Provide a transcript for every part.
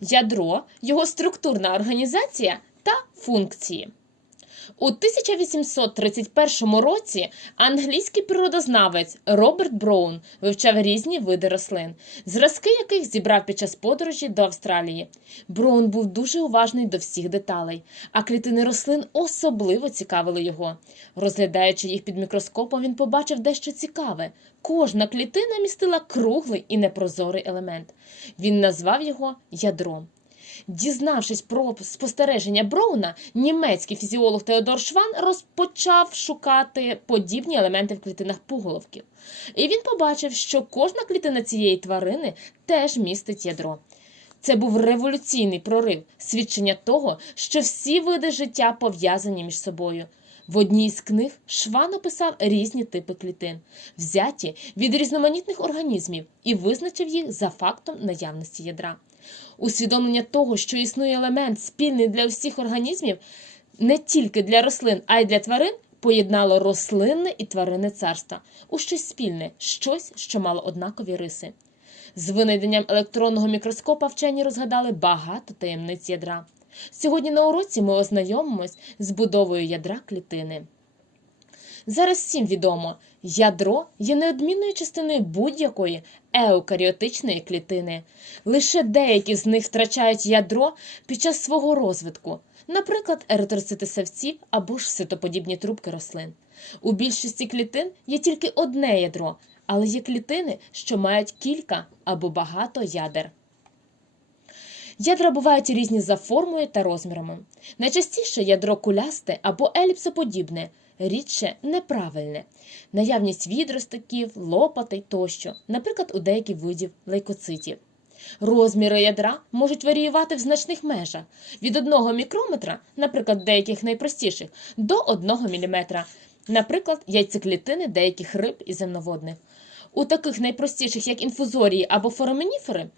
ядро, його структурна організація та функції. У 1831 році англійський природознавець Роберт Броун вивчав різні види рослин, зразки яких зібрав під час подорожі до Австралії. Броун був дуже уважний до всіх деталей, а клітини рослин особливо цікавили його. Розглядаючи їх під мікроскопом, він побачив дещо цікаве. Кожна клітина містила круглий і непрозорий елемент. Він назвав його ядром. Дізнавшись про спостереження Броуна, німецький фізіолог Теодор Шван розпочав шукати подібні елементи в клітинах пуголовків. І він побачив, що кожна клітина цієї тварини теж містить ядро. Це був революційний прорив, свідчення того, що всі види життя пов'язані між собою. В одній з книг Шван описав різні типи клітин, взяті від різноманітних організмів, і визначив їх за фактом наявності ядра. Усвідомлення того, що існує елемент спільний для всіх організмів, не тільки для рослин, а й для тварин, поєднало рослинне і тваринне царство у щось спільне, щось, що мало однакові риси. З винайденням електронного мікроскопа вчені розгадали багато таємниць ядра. Сьогодні на уроці ми ознайомимось з будовою ядра клітини. Зараз всім відомо, ядро є неодмінною частиною будь-якої еукаріотичної клітини. Лише деякі з них втрачають ядро під час свого розвитку, наприклад, еритроцити савців або ж ситоподібні трубки рослин. У більшості клітин є тільки одне ядро, але є клітини, що мають кілька або багато ядер. Ядра бувають різні за формою та розмірами. Найчастіше ядро кулясте або еліпсоподібне, рідше неправильне, наявність відростиків, лопатей тощо, наприклад, у деяких видів лейкоцитів. Розміри ядра можуть варіювати в значних межах від 1 мікрометра, наприклад, деяких найпростіших, до 1 мм, наприклад, яйцеклітини деяких риб і земноводних. У таких найпростіших, як інфузорії або фораменіфери,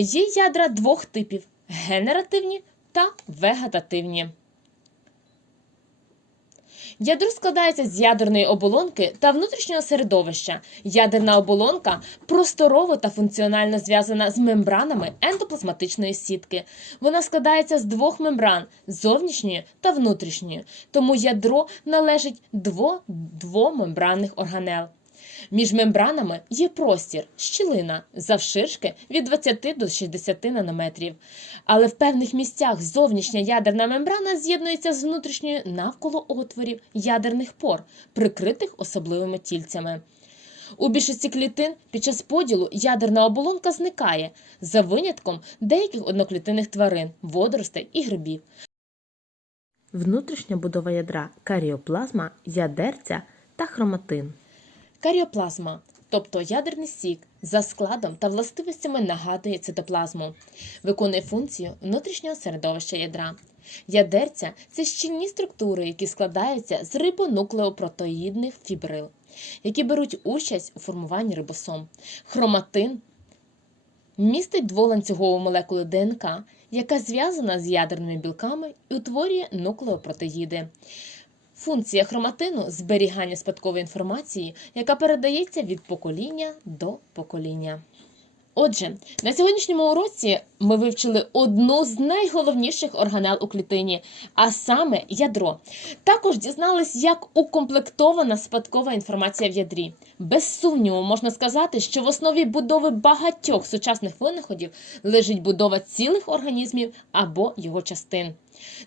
Є ядра двох типів генеративні та вегетативні. Ядро складається з ядерної оболонки та внутрішнього середовища. Ядерна оболонка просторово та функціонально зв'язана з мембранами ендоплазматичної сітки. Вона складається з двох мембран зовнішньої та внутрішньої, тому ядро належить до двомембранних органел. Між мембранами є простір, щілина завширшки від 20 до 60 нанометрів. Але в певних місцях зовнішня ядерна мембрана з'єднується з внутрішньою навколо отворів ядерних пор, прикритих особливими тільцями. У більшості клітин під час поділу ядерна оболонка зникає, за винятком деяких одноклітинних тварин, водоростей і грибів. Внутрішня будова ядра каріоплазма, ядерця та хроматин. Каріоплазма, тобто ядерний сік, за складом та властивостями нагадує цитоплазму, виконує функцію внутрішнього середовища ядра. Ядерця це щільні структури, які складаються з рибонуклеопротеїдних фібрил, які беруть участь у формуванні рибосом. Хроматин містить дволанцюгову молекулу ДНК, яка зв'язана з ядерними білками і утворює нуклеопротеїди. Функція хроматину зберігання спадкової інформації, яка передається від покоління до покоління. Отже, на сьогоднішньому уроці ми вивчили одну з найголовніших органел у клітині, а саме ядро. Також дізнались, як укомплектована спадкова інформація в ядрі. Без сумніву можна сказати, що в основі будови багатьох сучасних винаходів лежить будова цілих організмів або його частин.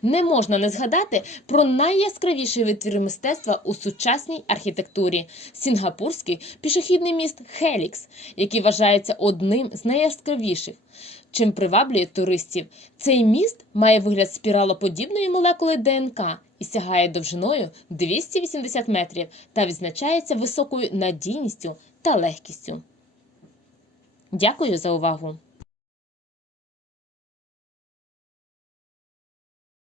Не можна не згадати про найяскравіший витвір мистецтва у сучасній архітектурі сінгапурський пішохідний міст Хелікс, який вважається одним з найяскравіших. Чим приваблює туристів, цей міст має вигляд спіралоподібної молекули ДНК і сягає довжиною 280 метрів та відзначається високою надійністю та легкістю. Дякую за увагу!